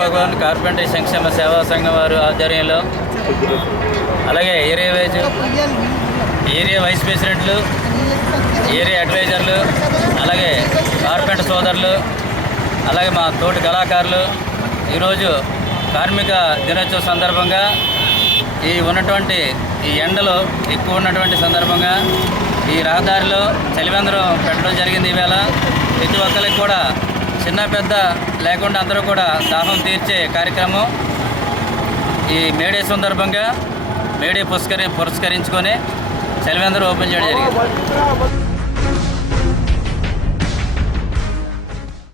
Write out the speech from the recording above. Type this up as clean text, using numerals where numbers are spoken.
భగవాన్ carpentry సంక్షేమ సేవా సంఘం వారి ఆధ్వర్యంలో, అలాగే ఏరియా వైస్ ప్రెసిడెంట్లు, ఏరియా అడ్వైజర్లు, అలాగే కార్పెంటర్ సోదరులు, అలాగే మా తోటి కళాకారులు ఈరోజు కార్మిక దినోత్సవం సందర్భంగా ఉన్నటువంటి ఈ ఎండలు ఎక్కువ ఉన్నటువంటి సందర్భంగా ఈ రహదారిలో చలివేంద్రం పెట్టడం జరిగింది. ఈవేళ ప్రతి ఒక్కరికి కూడా చిన్న పెద్ద లేకుండా అందరూ కూడా దాహం తీర్చే కార్యక్రమం ఈ మేడే సందర్భంగా మేడే పురస్కరించుకొని చలివేంద్రం ఓపెన్ చేయడం జరిగింది.